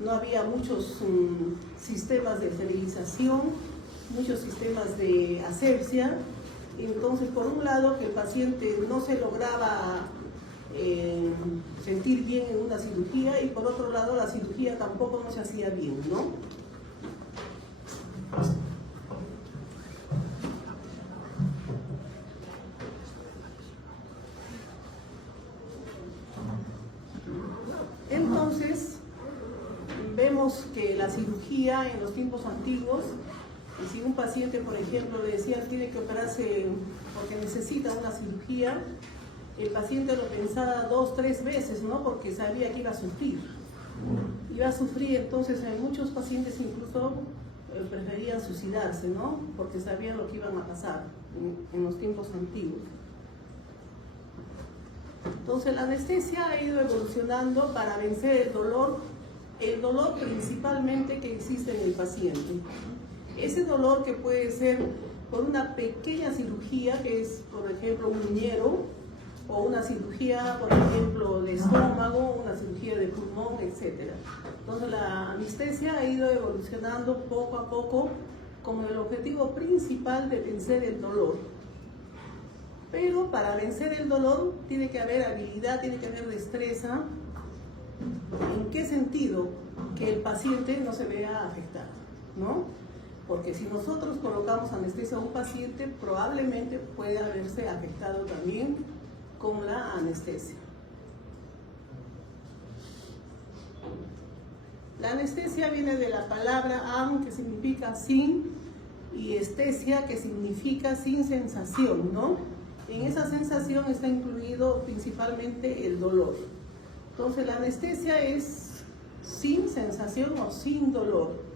No había muchos sistemas de esterilización, muchos sistemas de asepsia. Entonces, por un lado, que el paciente no se lograba sentir bien en una cirugía, y por otro lado, la cirugía tampoco no se hacía bien, ¿no? Entonces, vemos que la cirugía en los tiempos antiguos, si un paciente, por ejemplo, le decían tiene que operarse porque necesita una cirugía, el paciente lo pensaba 2, 3 veces, ¿no? Porque sabía que iba a sufrir. Entonces muchos pacientes incluso preferían suicidarse, ¿no? Porque sabían lo que iban a pasar en los tiempos antiguos. Entonces la anestesia ha ido evolucionando para vencer el dolor principalmente que existe en el paciente. Ese dolor que puede ser por una pequeña cirugía, que es por ejemplo un uñero, o una cirugía, por ejemplo, de estómago, una cirugía de pulmón, etc. Entonces la anestesia ha ido evolucionando poco a poco con el objetivo principal de vencer el dolor. Pero para vencer el dolor tiene que haber habilidad, tiene que haber destreza. ¿En qué sentido? Que el paciente no se vea afectado, ¿no? Porque si nosotros colocamos anestesia a un paciente, probablemente pueda haberse afectado también con la anestesia. La anestesia viene de la palabra an, que significa sin, y estesia, que significa sin sensación, ¿no? En esa sensación está incluido principalmente el dolor. Entonces la anestesia es sin sensación o sin dolor.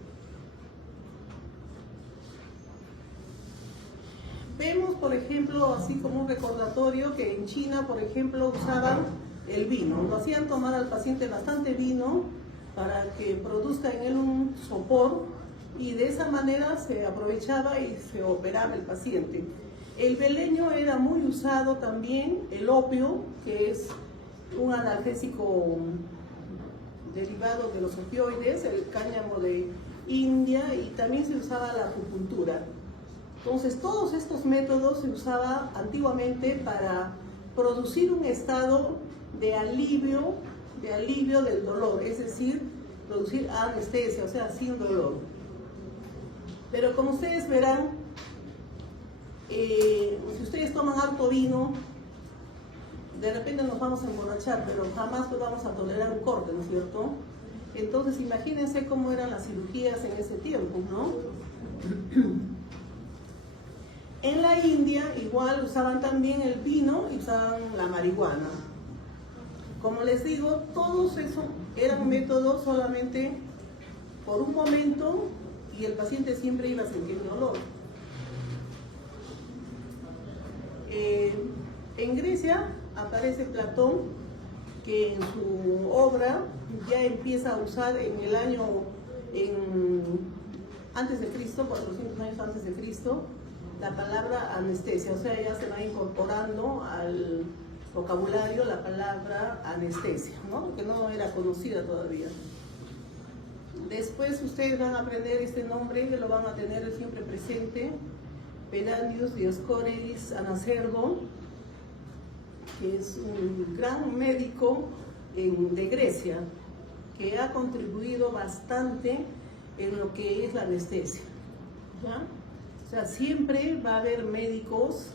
Vemos, por ejemplo, así como un recordatorio, que en China, por ejemplo, usaban el vino. Lo hacían tomar al paciente bastante vino para que produzca en él un sopor, y de esa manera se aprovechaba y se operaba el paciente. El beleño era muy usado también, el opio, que es un analgésico derivado de los opioides, el cáñamo de India, y también se usaba la acupuntura. Entonces, todos estos métodos se usaban antiguamente para producir un estado de alivio del dolor, es decir, producir anestesia, o sea, sin dolor. Pero como ustedes verán, si ustedes toman harto vino, de repente nos vamos a emborrachar, pero jamás vamos a tolerar un corte, ¿no es cierto? Entonces, imagínense cómo eran las cirugías en ese tiempo, ¿no? En la India igual usaban también el vino y usaban la marihuana. Como les digo, todos esos eran métodos solamente por un momento, y el paciente siempre iba a sentir dolor. En Grecia aparece Platón, que en su obra ya empieza a usar en el año antes de Cristo, 400 años antes de Cristo, la palabra anestesia, o sea, ya se va incorporando al vocabulario la palabra anestesia, ¿no? Que no era conocida todavía. Después ustedes van a aprender este nombre, que lo van a tener siempre presente, Pedanius Dioscóridis Anaxergo, que es un gran médico de Grecia, que ha contribuido bastante en lo que es la anestesia, ¿ya? O sea, siempre va a haber médicos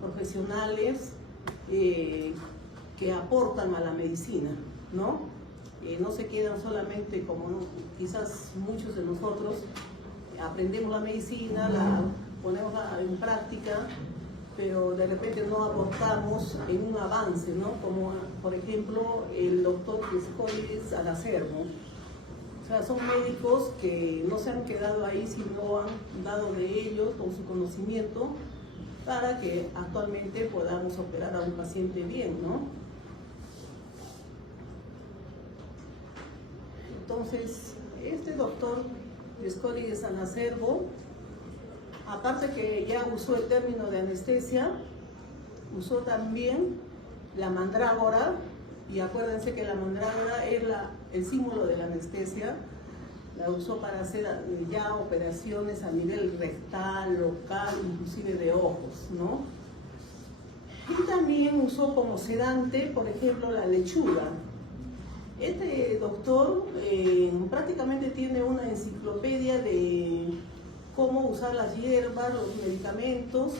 profesionales que aportan a la medicina, ¿no? No se quedan solamente como quizás muchos de nosotros aprendemos la medicina, la ponemos en práctica, pero de repente no aportamos en un avance, ¿no? Como por ejemplo el doctor Dioscóridis Anaxergo. O sea, son médicos que no se han quedado ahí, sino han dado de ellos con su conocimiento para que actualmente podamos operar a un paciente bien, ¿no? Entonces, este doctor Dioscóridis Anaxergo, aparte que ya usó el término de anestesia, usó también la mandrágora, Y acuérdense que la mandrágora es el símbolo de la anestesia. La usó para hacer ya operaciones a nivel rectal, local, inclusive de ojos, ¿no? Y también usó como sedante, por ejemplo, la lechuga. Este doctor prácticamente tiene una enciclopedia de cómo usar las hierbas, los medicamentos,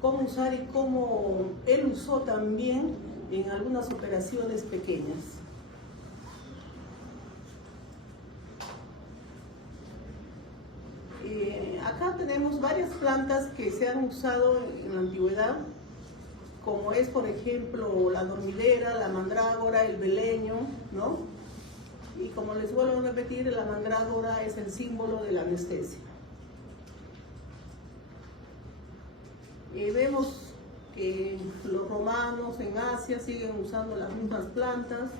cómo usar y cómo él usó también en algunas operaciones pequeñas. Acá tenemos varias plantas que se han usado en la antigüedad, como es por ejemplo la dormidera, la mandrágora, el beleño, ¿no? Y como les vuelvo a repetir, la mandrágora es el símbolo de la anestesia. Vemos que los romanos en Asia siguen usando las mismas plantas.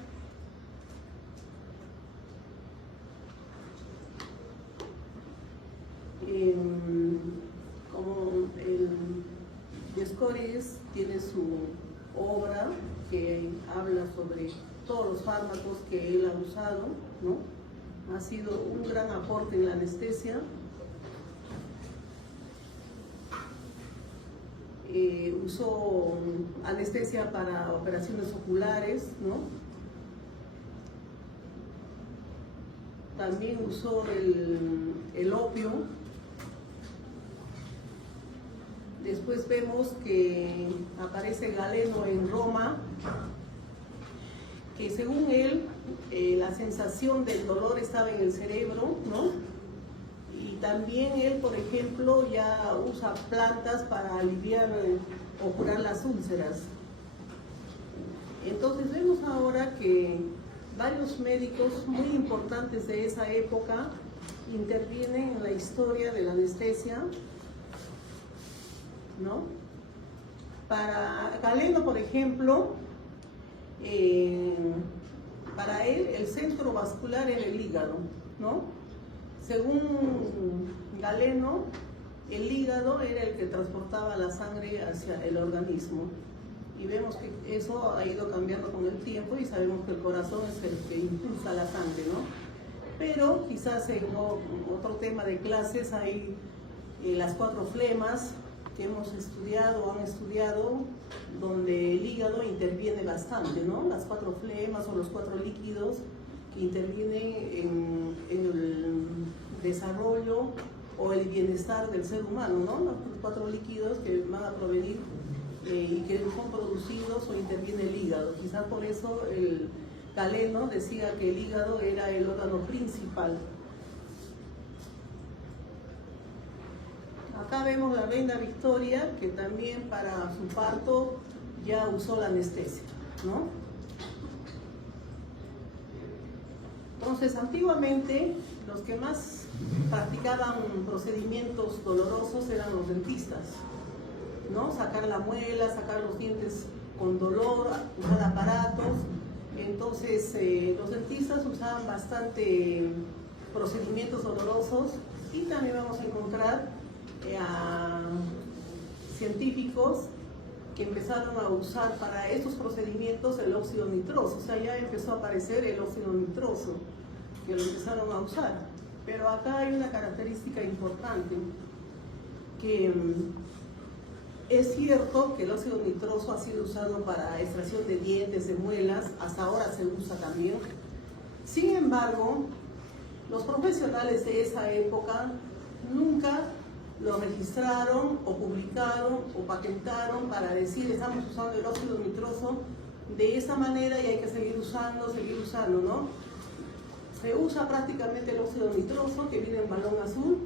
Como el Dioscórides tiene su obra que habla sobre todos los fármacos que él ha usado, ¿no? Ha sido un gran aporte en la anestesia. Usó anestesia para operaciones oculares, ¿no? También usó el opio. Después vemos que aparece Galeno en Roma, que según él, la sensación del dolor estaba en el cerebro, ¿no? Y también él, por ejemplo, ya usa plantas para aliviar o curar las úlceras. Entonces vemos ahora que varios médicos muy importantes de esa época intervienen en la historia de la anestesia, ¿no? Para Galeno, por ejemplo, para él el centro vascular era el hígado, ¿no? Según Galeno, el hígado era el que transportaba la sangre hacia el organismo. Y vemos que eso ha ido cambiando con el tiempo y sabemos que el corazón es el que impulsa la sangre, ¿no? Pero quizás en otro tema de clases hay las 4 flemas que hemos estudiado o han estudiado, donde el hígado interviene bastante, ¿no? Las 4 flemas o los 4 líquidos que intervienen en el desarrollo o el bienestar del ser humano, ¿no? Los 4 líquidos que van a provenir y que son producidos o interviene el hígado. Quizás por eso el Galeno decía que el hígado era el órgano principal. Acá vemos la reina Victoria, que también para su parto ya usó la anestesia, ¿no? Entonces, antiguamente, los que más practicaban procedimientos dolorosos eran los dentistas, ¿no? Sacar la muela, sacar los dientes con dolor, usar aparatos. Entonces, los dentistas usaban bastante procedimientos dolorosos y también vamos a encontrar a científicos que empezaron a usar para estos procedimientos el óxido nitroso. O sea, ya empezó a aparecer el óxido nitroso, que lo empezaron a usar. Pero acá hay una característica importante, que es cierto que el óxido nitroso ha sido usado para extracción de dientes, de muelas, hasta ahora se usa también. Sin embargo, los profesionales de esa época nunca lo registraron o publicaron o patentaron para decir estamos usando el óxido nitroso de esa manera y hay que seguir usando, ¿no? Se usa prácticamente el óxido nitroso que viene en balón azul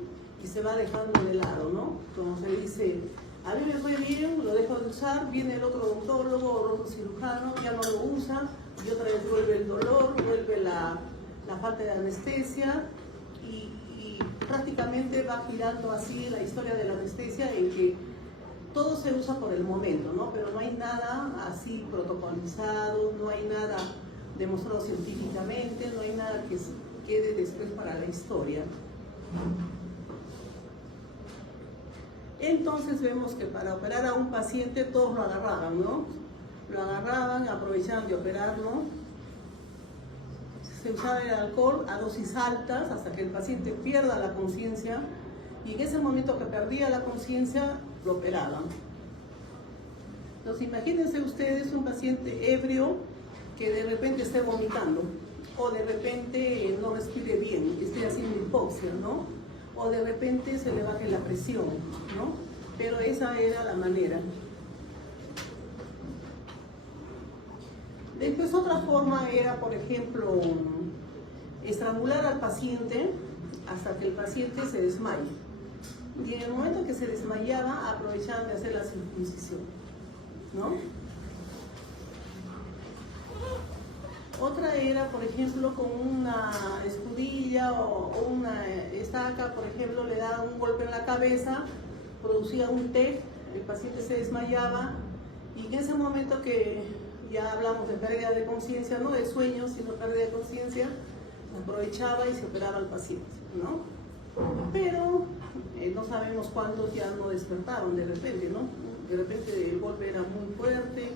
y se va dejando de lado, ¿no? Como se dice, a mí me fue bien, lo dejo de usar, viene el otro odontólogo o el otro cirujano, ya no lo usa y otra vez vuelve el dolor, vuelve la falta de anestesia y prácticamente va girando así la historia de la anestesia en que todo se usa por el momento, ¿no? Pero no hay nada así protocolizado, no hay nada demostrado científicamente, no hay nada que quede después para la historia. Entonces vemos que para operar a un paciente todos lo agarraban, ¿no? Lo agarraban, aprovechaban de operarlo se usaba el alcohol a dosis altas hasta que el paciente pierda la conciencia, y en ese momento que perdía la conciencia lo operaban. Entonces imagínense ustedes un paciente ebrio que de repente esté vomitando, o de repente no respire bien, esté haciendo hipoxia, ¿no? O de repente se le baje la presión, ¿no? Pero esa era la manera. Después otra forma era, por ejemplo, estrangular al paciente hasta que el paciente se desmaye. Y en el momento que se desmayaba, aprovechaban de hacer la circuncisión, ¿no? Otra era, por ejemplo, con una escudilla o una estaca, por ejemplo, le daban un golpe en la cabeza, producía un TEG, el paciente se desmayaba, y en ese momento que ya hablamos de pérdida de conciencia, no de sueño, sino pérdida de conciencia, aprovechaba y se operaba al paciente, ¿no? Pero no sabemos cuántos ya no despertaron de repente, ¿no? De repente el golpe era muy fuerte,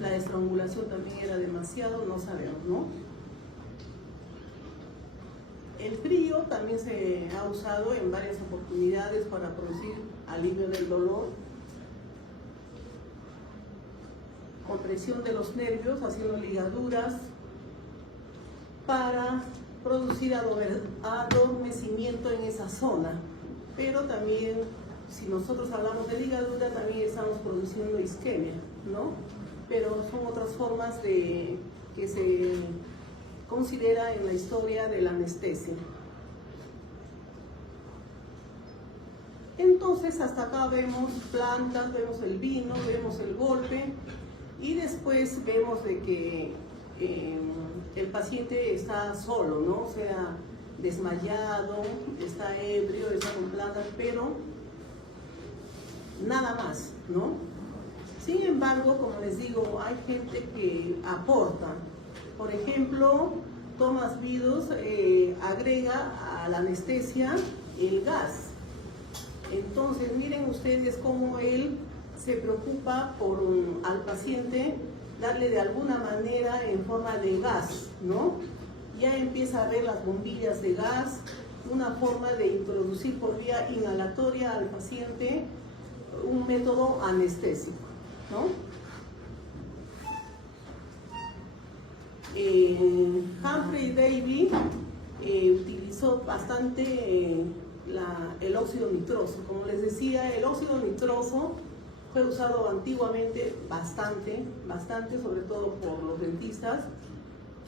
la estrangulación también era demasiado, no sabemos, ¿no? El frío también se ha usado en varias oportunidades para producir alivio del dolor. Compresión de los nervios, haciendo ligaduras para producir adormecimiento en esa zona. Pero también, si nosotros hablamos de ligadura, también estamos produciendo isquemia, ¿no? Pero son otras formas que se considera en la historia de la anestesia. Entonces, hasta acá vemos plantas, vemos el vino, vemos el golpe, y después vemos de que el paciente está solo, ¿no? O sea, desmayado, está ebrio, está con plantas, pero nada más, ¿no? Sin embargo, como les digo, hay gente que aporta. Por ejemplo, Thomas Vidus agrega a la anestesia el gas. Entonces, miren ustedes cómo él se preocupa por al paciente darle de alguna manera en forma de gas, ¿no? Ya empieza a ver las bombillas de gas, una forma de introducir por vía inhalatoria al paciente un método anestésico, ¿no? Humphrey Davy utilizó bastante el óxido nitroso. Como les decía, el óxido nitroso fue usado antiguamente bastante, sobre todo por los dentistas,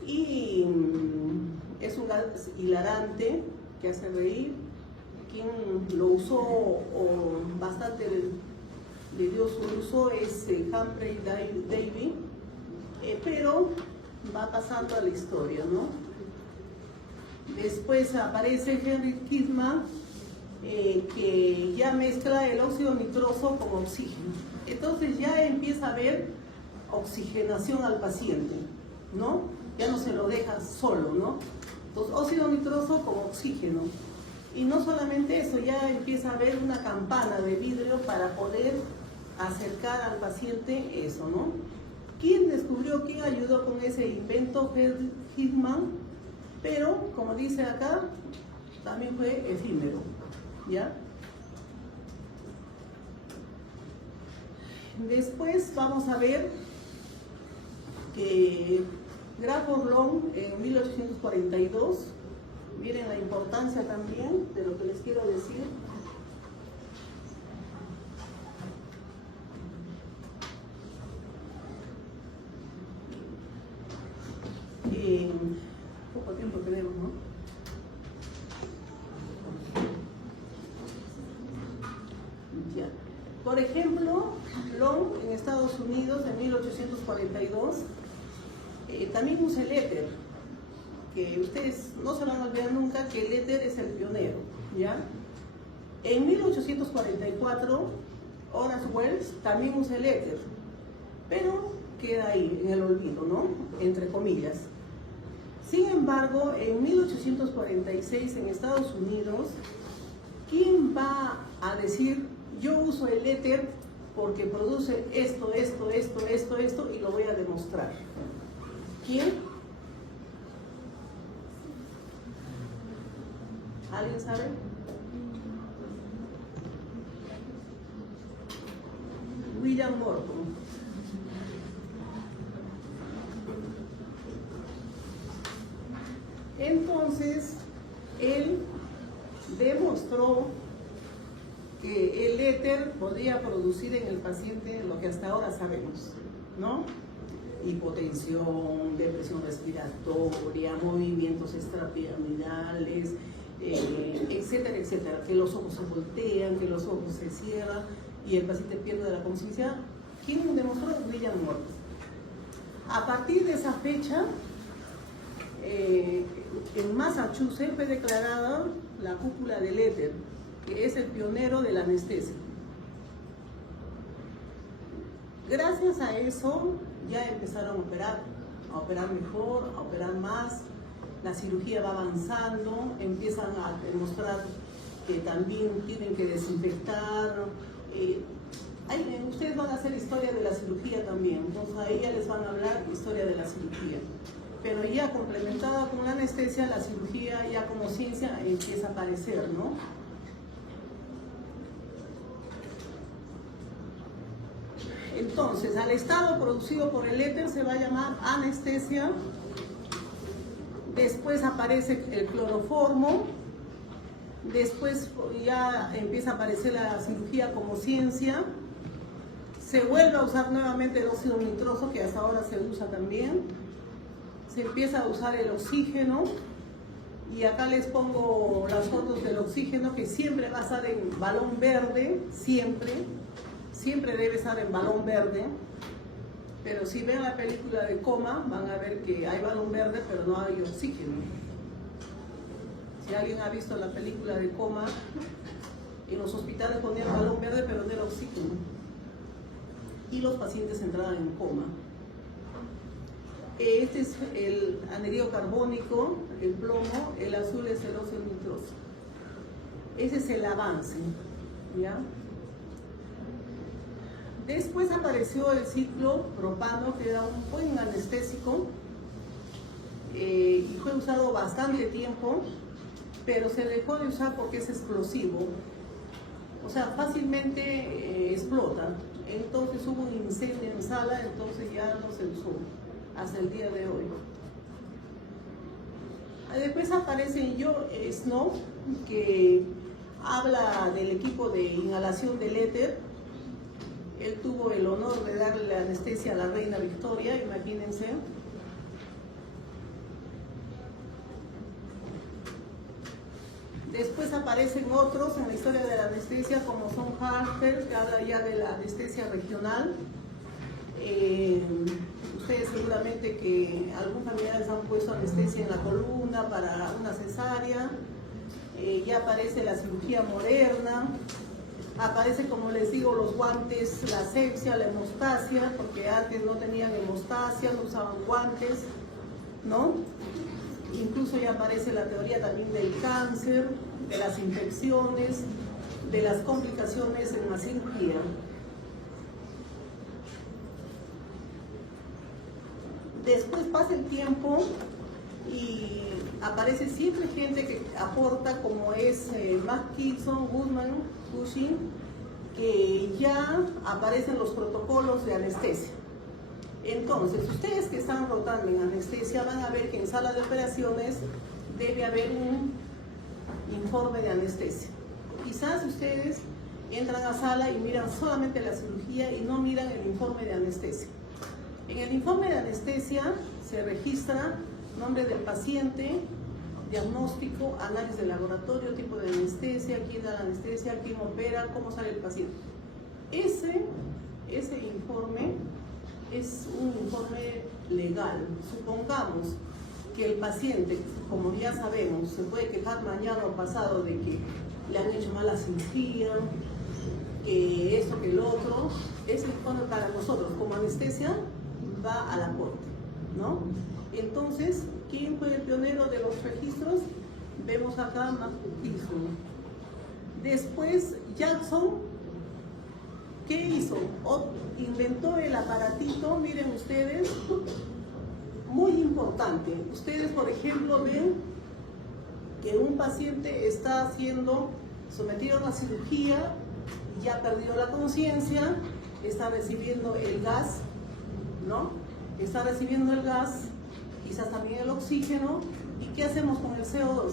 y es un gas hilarante que hace reír. Quien lo usó bastante le dio su uso es Humphrey Davy, pero va pasando a la historia, ¿no? Después aparece Henry Kidman, que ya mezcla el óxido nitroso con oxígeno. Entonces ya empieza a haber oxigenación al paciente, ¿no? Ya no se lo deja solo, ¿no? Entonces, óxido nitroso con oxígeno. Y no solamente eso, ya empieza a haber una campana de vidrio para poder acercar al paciente eso, ¿no? ¿Quién descubrió, quién ayudó con ese invento? Kidman, pero como dice acá, también fue efímero, ¿ya? Después vamos a ver que Graham Long en 1842, miren la importancia también de lo que les quiero decir. Poco tiempo tenemos, ¿no? Ya. Por ejemplo, Long en Estados Unidos en 1842 también usa el éter, que ustedes no se van a olvidar nunca que el éter es el pionero, ¿ya? En 1844 Horace Wells también usa el éter, pero queda ahí en el olvido, ¿no? Entre comillas. Sin embargo, en 1846 en Estados Unidos, ¿quién va a decir yo uso el éter porque produce esto y lo voy a demostrar? ¿Quién? ¿Alguien sabe? William Morton. Entonces, él demostró que el éter podía producir en el paciente lo que hasta ahora sabemos, ¿no? Hipotensión, depresión respiratoria, movimientos extrapiramidales, etcétera, etcétera, que los ojos se voltean, que los ojos se cierran y el paciente pierde la conciencia. ¿Quién lo demostró? William Morton. A partir de esa fecha, en Massachusetts fue declarada la cúpula del éter, que es el pionero de la anestesia. Gracias a eso ya empezaron a operar mejor, a operar más, la cirugía va avanzando, empiezan a demostrar que también tienen que desinfectar. Ustedes van a hacer historia de la cirugía también, entonces ahí ya les van a hablar historia de la cirugía. Pero ya complementada con la anestesia, la cirugía ya como ciencia empieza a aparecer, ¿no? Entonces, al estado producido por el éter se va a llamar anestesia. Después aparece el cloroformo. Después ya empieza a aparecer la cirugía como ciencia. Se vuelve a usar nuevamente el óxido nitroso, que hasta ahora se usa también. Se empieza a usar el oxígeno. Y acá les pongo las fotos del oxígeno, que siempre va a estar en balón verde, siempre debe estar en balón verde. Pero si ven la película de Coma, van a ver que hay balón verde, pero no hay oxígeno. Si alguien ha visto la película de Coma, en los hospitales ponían balón verde, pero no era oxígeno. Y los pacientes entraban en coma. Este es el anhídrido carbónico, el plomo, el azul es el óxido nitroso. Ese es el avance, ¿ya? Después apareció el ciclopropano, que era un buen anestésico y fue usado bastante tiempo, pero se dejó de usar porque es explosivo, o sea, fácilmente explota. Entonces hubo un incendio en sala, entonces ya no se usó hasta el día de hoy. Después aparece Snow, que habla del equipo de inhalación del éter. Él tuvo el honor de darle la anestesia a la reina Victoria, imagínense. Después aparecen otros en la historia de la anestesia, como son Harper, que habla ya de la anestesia regional. Ustedes seguramente que algunos familiares han puesto anestesia en la columna para una cesárea. Ya aparece la cirugía moderna. Aparece, como les digo, los guantes, la asepsia, la hemostasia, porque antes no tenían hemostasia, no usaban guantes, ¿no? Incluso ya aparece la teoría también del cáncer, de las infecciones, de las complicaciones en la cirugía. Después pasa el tiempo y aparece siempre gente que aporta, como es Matt Kitson, Goodman, Cushing, que ya aparecen los protocolos de anestesia. Entonces, ustedes que están rotando en anestesia van a ver que en sala de operaciones debe haber un informe de anestesia. Quizás ustedes entran a sala y miran solamente la cirugía y no miran el informe de anestesia. En el informe de anestesia se registra nombre del paciente, diagnóstico, análisis de laboratorio, tipo de anestesia, quién da la anestesia, quién opera, cómo sale el paciente. Ese informe es un informe legal. Supongamos que el paciente, como ya sabemos, se puede quejar mañana o pasado de que le han hecho mala cirugía, que esto, que lo otro. Ese informe para nosotros como anestesia va a la corte, ¿no? Entonces, ¿quién fue el pionero de los registros? Vemos acá Matt-Kitson. Después, Jackson, ¿qué hizo? Inventó el aparatito, miren ustedes, muy importante. Ustedes, por ejemplo, ven que un paciente está siendo sometido a una cirugía, ya perdió la conciencia, está recibiendo el gas, ¿no? Está recibiendo el gas, quizás también el oxígeno. ¿Y qué hacemos con el CO2?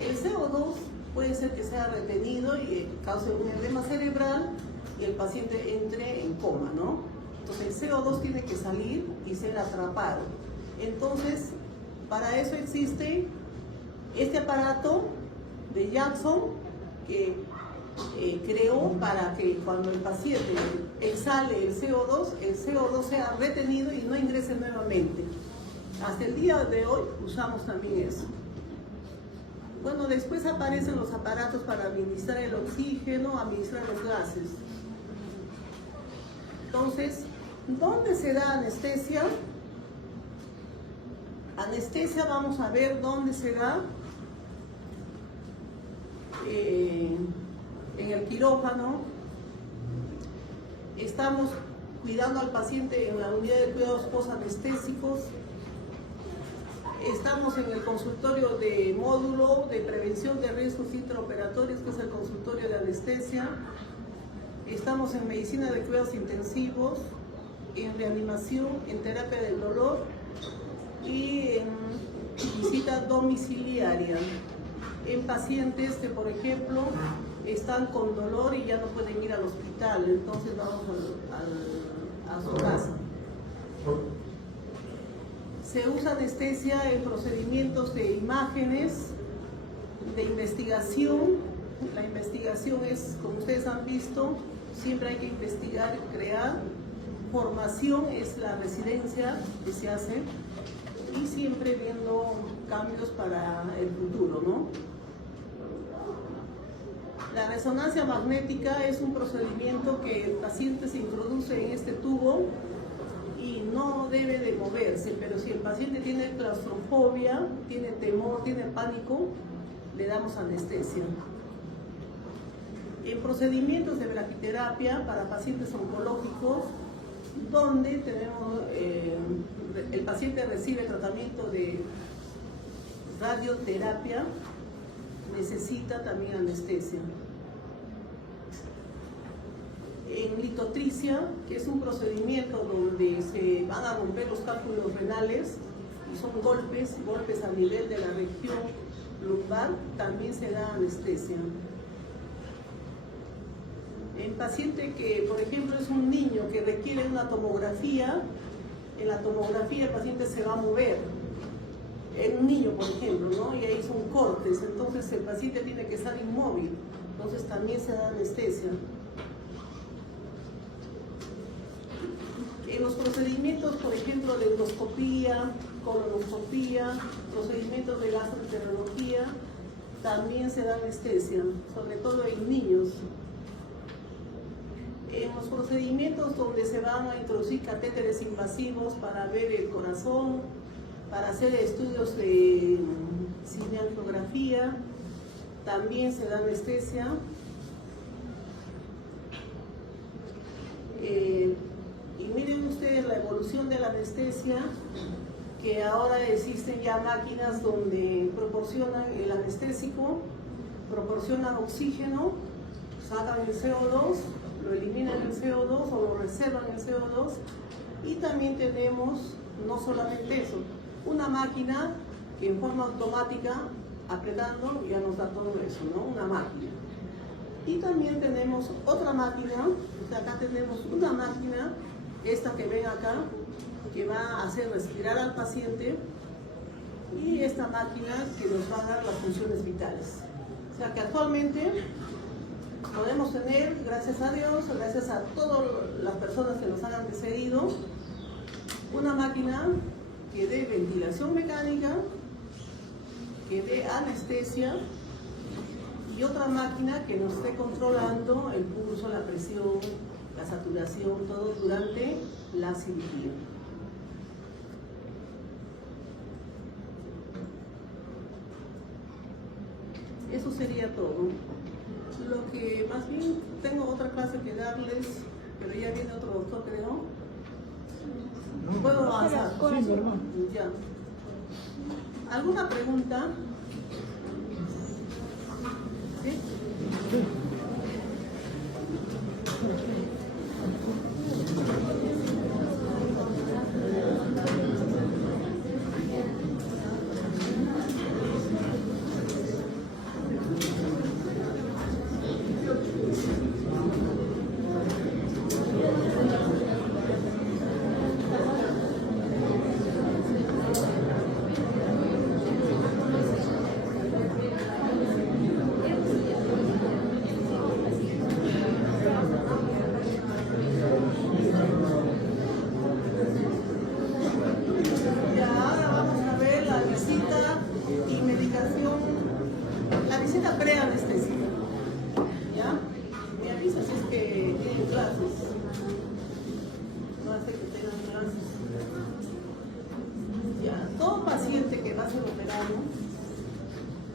El CO2 puede ser que sea retenido y cause un edema cerebral y el paciente entre en coma, ¿no? Entonces el CO2 tiene que salir y ser atrapado. Entonces, para eso existe este aparato de Jackson que creó para que cuando el paciente exhale el CO2 sea retenido y no ingrese nuevamente. Hasta el día de hoy usamos también eso. Bueno, después aparecen los aparatos para administrar el oxígeno, administrar los gases. Entonces, ¿dónde se da anestesia? Anestesia, vamos a ver dónde se da. En el quirófano. Estamos cuidando al paciente en la unidad de cuidados postanestésicos. Estamos en el consultorio de módulo de prevención de riesgos intraoperatorios, que es el consultorio de anestesia. Estamos en medicina de cuidados intensivos, en reanimación, en terapia del dolor y en visita domiciliaria. En pacientes que, por ejemplo, están con dolor y ya no pueden ir al hospital, entonces vamos a su casa. Se usa anestesia en procedimientos de imágenes, de investigación. La investigación es, como ustedes han visto, siempre hay que investigar y crear. Formación es la residencia que se hace y siempre viendo cambios para el futuro, ¿no? La resonancia magnética es un procedimiento que el paciente se introduce en este tubo y no debe de moverse, pero si el paciente tiene claustrofobia, tiene temor, tiene pánico, le damos anestesia. En procedimientos de brachyterapia para pacientes oncológicos, donde tenemos, el paciente recibe tratamiento de radioterapia, necesita también anestesia. En litotricia, que es un procedimiento donde se van a romper los cálculos renales y son golpes a nivel de la región lumbar, también se da anestesia. En paciente que, por ejemplo, es un niño que requiere una tomografía, en la tomografía el paciente se va a mover. En un niño, por ejemplo, ¿no? Y ahí son cortes, entonces el paciente tiene que estar inmóvil, entonces también se da anestesia. En los procedimientos, por ejemplo, de endoscopía, colonoscopía, procedimientos de gastroenterología, también se da anestesia, sobre todo en niños. En los procedimientos donde se van a introducir catéteres invasivos para ver el corazón, para hacer estudios de cineangiografía, también se da anestesia. Y miren ustedes la evolución de la anestesia, que ahora existen ya máquinas donde proporcionan el anestésico, proporcionan oxígeno, sacan el CO2, lo eliminan el CO2 o lo reservan el CO2, y también tenemos no solamente eso, una máquina que en forma automática, apretando, ya nos da todo eso, ¿no? Una máquina. Y también tenemos otra máquina, o sea, acá tenemos una máquina, esta que ven acá, que va a hacer respirar al paciente, y esta máquina que nos va a dar las funciones vitales. O sea que actualmente podemos tener, gracias a Dios, gracias a todas las personas que nos han antecedido, una máquina que dé ventilación mecánica, que dé anestesia, y otra máquina que nos esté controlando el pulso, la presión, la saturación, todo durante la cirugía. Eso sería todo. Lo que más bien tengo otra clase que darles, pero ya viene otro doctor, creo. ¿Puedo avanzar? Sí, normal. Ya. ¿Alguna pregunta? ¿Sí? La visita preanestésica, ¿ya? Me avisas si es que tienen clases. No hace que tengan clases. Ya, todo paciente que va a ser operado,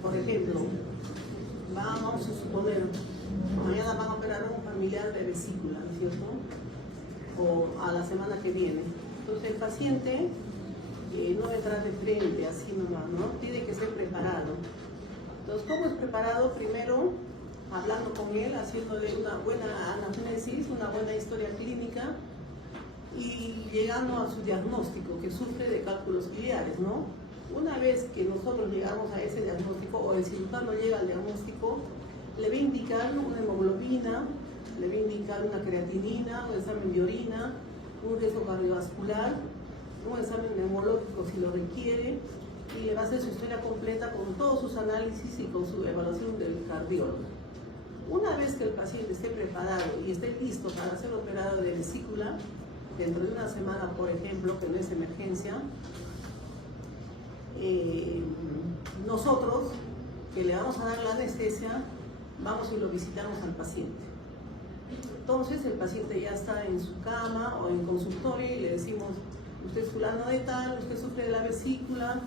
por ejemplo, vamos a suponer, mañana van a operar a un familiar de vesícula, ¿cierto? O a la semana que viene. Entonces el paciente no entra de frente, así nomás, ¿no? Tiene que ser preparado. Entonces, ¿cómo es preparado? Primero, hablando con él, haciéndole una buena anamnesis, una buena historia clínica y llegando a su diagnóstico, que sufre de cálculos biliares, ¿no? Una vez que nosotros llegamos a ese diagnóstico, o el cirujano llega al diagnóstico, le va a indicar una hemoglobina, le va a indicar una creatinina, un examen de orina, un riesgo cardiovascular, un examen neumológico si lo requiere, y le va a hacer su historia completa con todos sus análisis y con su evaluación del cardiólogo. Una vez que el paciente esté preparado y esté listo para ser operado de vesícula, dentro de una semana, por ejemplo, que no es emergencia, nosotros, que le vamos a dar la anestesia, vamos y lo visitamos al paciente. Entonces el paciente ya está en su cama o en consultorio y le decimos: usted es fulano de tal, usted sufre de la vesícula,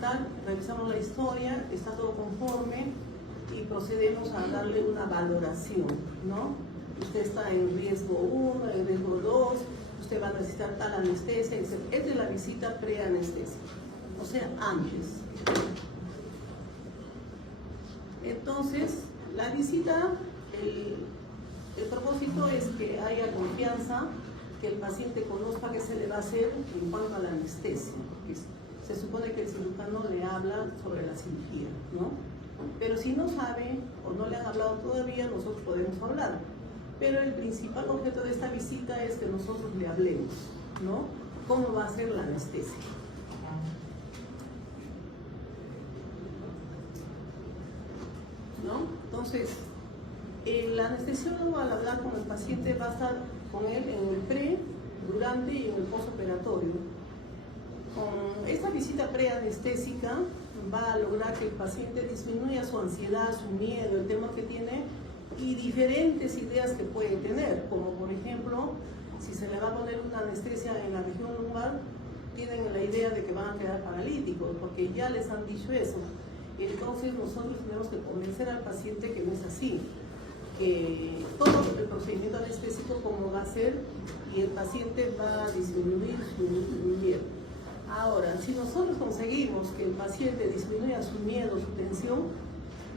tal, revisamos la historia, está todo conforme y procedemos a darle una valoración, ¿no? Usted está en riesgo 1, en riesgo 2, usted va a necesitar tal anestesia, etc. Es de la visita preanestesia, o sea, antes. Entonces, la visita, el propósito es que haya confianza, que el paciente conozca qué se le va a hacer en cuanto a la anestesia, porque se supone que el cirujano le habla sobre la cirugía, ¿no? Pero si no sabe o no le han hablado todavía, nosotros podemos hablar. Pero el principal objeto de esta visita es que nosotros le hablemos, ¿no? ¿Cómo va a ser la anestesia? ¿No? Entonces, el anestesiólogo, al hablar con el paciente, va a estar con él en el pre, durante y en el postoperatorio. Con esta visita preanestésica va a lograr que el paciente disminuya su ansiedad, su miedo, el temor que tiene y diferentes ideas que puede tener, como por ejemplo, si se le va a poner una anestesia en la región lumbar, tienen la idea de que van a quedar paralíticos, porque ya les han dicho eso. Entonces nosotros tenemos que convencer al paciente que no es así, que todo el procedimiento anestésico como va a ser y el paciente va a disminuir su miedo. Ahora, si nosotros conseguimos que el paciente disminuya su miedo, su tensión,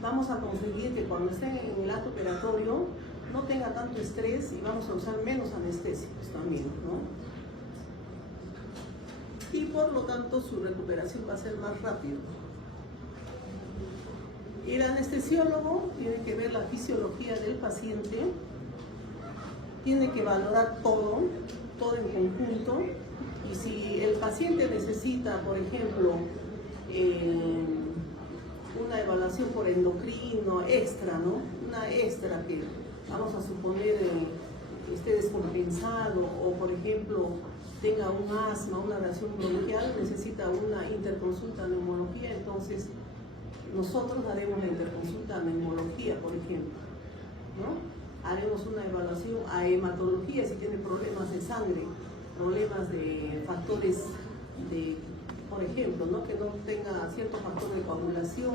vamos a conseguir que cuando esté en el acto operatorio no tenga tanto estrés y vamos a usar menos anestésicos también, ¿no? Y por lo tanto su recuperación va a ser más rápida. El anestesiólogo tiene que ver la fisiología del paciente, tiene que valorar todo en conjunto, y si el paciente necesita, por ejemplo, una evaluación por endocrino extra, ¿no? Una extra que vamos a suponer esté descompensado o, por ejemplo, tenga un asma, una reacción bronquial, necesita una interconsulta de neumología, entonces nosotros haremos la interconsulta de neumología, por ejemplo, ¿no? Haremos una evaluación a hematología si tiene problemas de sangre, problemas de factores de, por ejemplo, ¿no? Que no tenga cierto factor de coagulación,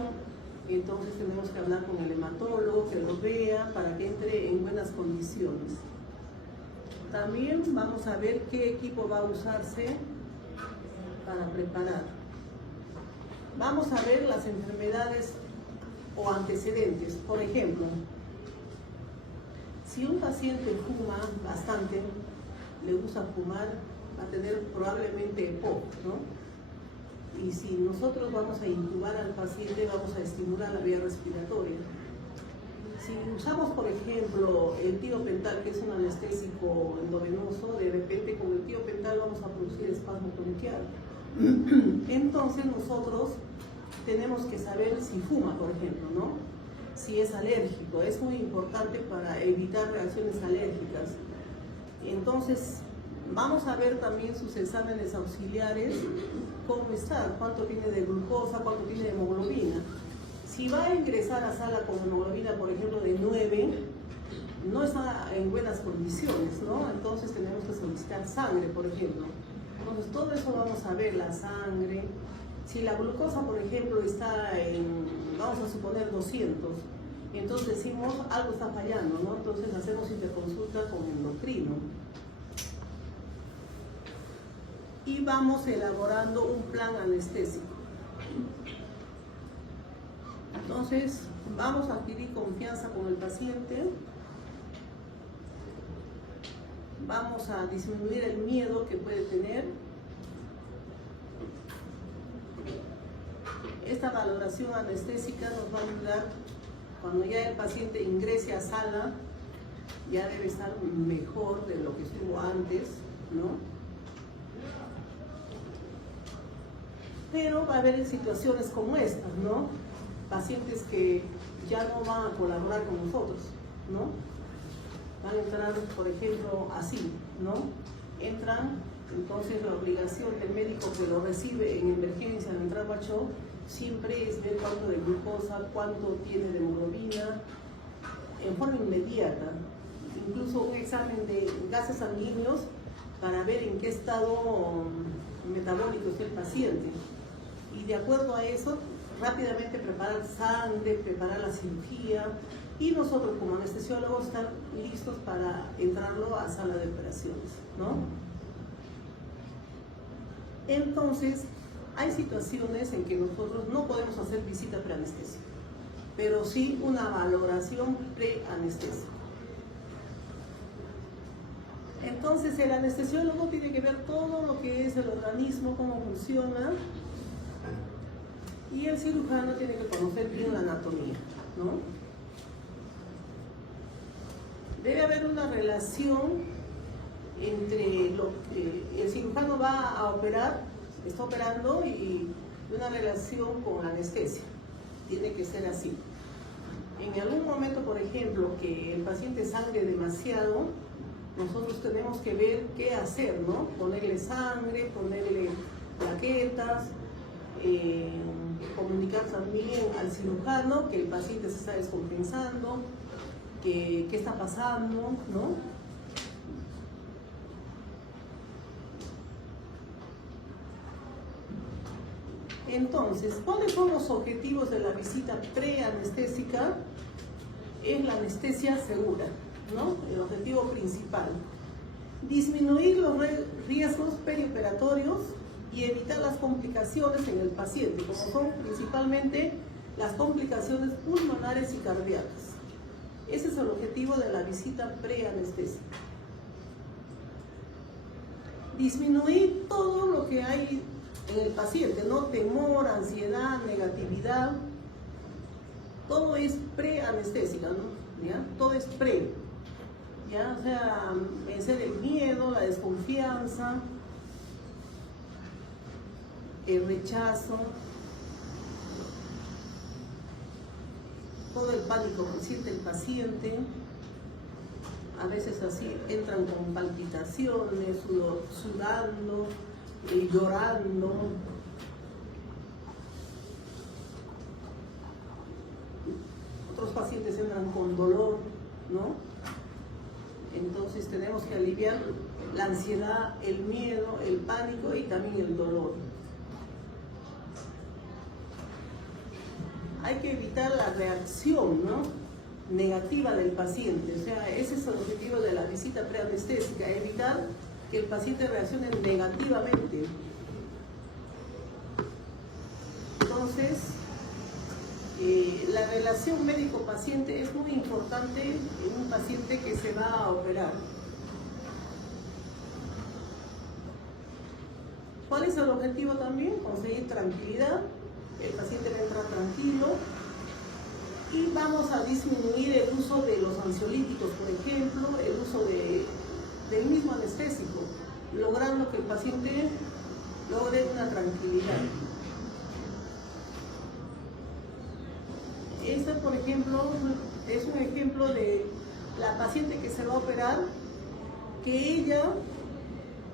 entonces tenemos que hablar con el hematólogo, que lo vea para que entre en buenas condiciones. También vamos a ver qué equipo va a usarse para preparar. vamos a ver las enfermedades o antecedentes. Por ejemplo, si un paciente fuma bastante, le gusta fumar, va a tener probablemente EPOC, ¿no? Y si nosotros vamos a intubar al paciente, vamos a estimular la vía respiratoria. Si usamos, por ejemplo, el tiopental, que es un anestésico endovenoso, de repente con el tiopental vamos a producir espasmo bronquial. Entonces nosotros tenemos que saber si fuma, por ejemplo, ¿no? Si es alérgico. Es muy importante para evitar reacciones alérgicas. Entonces, vamos a ver también sus exámenes auxiliares, cómo está, cuánto tiene de glucosa, cuánto tiene de hemoglobina. Si va a ingresar a sala con hemoglobina, por ejemplo, de 9, no está en buenas condiciones, ¿no? Entonces tenemos que solicitar sangre, por ejemplo. Entonces todo eso vamos a ver, la sangre. Si la glucosa, por ejemplo, está en, vamos a suponer, 200, entonces decimos algo está fallando, ¿no? Entonces hacemos interconsulta con el endocrino. Y vamos elaborando un plan anestésico. Entonces, vamos a adquirir confianza con el paciente, vamos a disminuir el miedo que puede tener. Esta valoración anestésica nos va a ayudar cuando ya el paciente ingrese a sala, ya debe estar mejor de lo que estuvo antes, ¿no? Pero va a haber situaciones como estas, ¿no? Pacientes que ya no van a colaborar con nosotros, ¿no? Van a entrar, por ejemplo, así, ¿no? Entran, entonces la obligación del médico que lo recibe en emergencia al entrar a shock siempre es ver cuánto de glucosa, cuánto tiene de hemoglobina, en forma inmediata. Incluso un examen de gases sanguíneos para ver en qué estado metabólico está el paciente. Y de acuerdo a eso, rápidamente preparar sangre, preparar la cirugía, y nosotros como anestesiólogos estar listos para entrarlo a sala de operaciones, ¿no? Entonces, hay situaciones en que nosotros no podemos hacer visita preanestésica, pero sí una valoración preanestésica. Entonces, el anestesiólogo tiene que ver todo lo que es el organismo, cómo funciona, y el cirujano tiene que conocer bien la anatomía, ¿no? Debe haber una relación entre lo que el cirujano va a operar, está operando, y una relación con la anestesia. Tiene que ser así. En algún momento, por ejemplo, que el paciente sangre demasiado, nosotros tenemos que ver qué hacer, ¿no? Ponerle sangre, ponerle plaquetas, comunicar también al cirujano que el paciente se está descompensando, qué está pasando, ¿no? Entonces, ¿cuáles son los objetivos de la visita preanestésica? Es la anestesia segura, ¿no? El objetivo principal. Disminuir los riesgos perioperatorios y evitar las complicaciones en el paciente, como son principalmente las complicaciones pulmonares y cardíacas. Ese es el objetivo de la visita preanestésica. Disminuir todo lo que hay en el paciente, ¿no? Temor, ansiedad, negatividad. Todo es preanestésica, ¿no? ¿Ya? Todo es pre. ¿Ya? O sea, vencer el miedo, la desconfianza, el rechazo, todo el pánico que siente el paciente. A veces así entran con palpitaciones, sudando, llorando. Otros pacientes entran con dolor, ¿no? Entonces tenemos que aliviar la ansiedad, el miedo, el pánico y también el dolor. Hay que evitar la reacción, ¿no?, negativa del paciente. O sea, ese es el objetivo de la visita preanestésica, evitar que el paciente reaccione negativamente. Entonces, relación médico-paciente es muy importante en un paciente que se va a operar. ¿Cuál es el objetivo también? Conseguir tranquilidad, el paciente va a entrar tranquilo y vamos a disminuir el uso de los ansiolíticos, por ejemplo, el uso del mismo anestésico, logrando que el paciente logre una tranquilidad. Este, por ejemplo, es un ejemplo de la paciente que se va a operar, que ella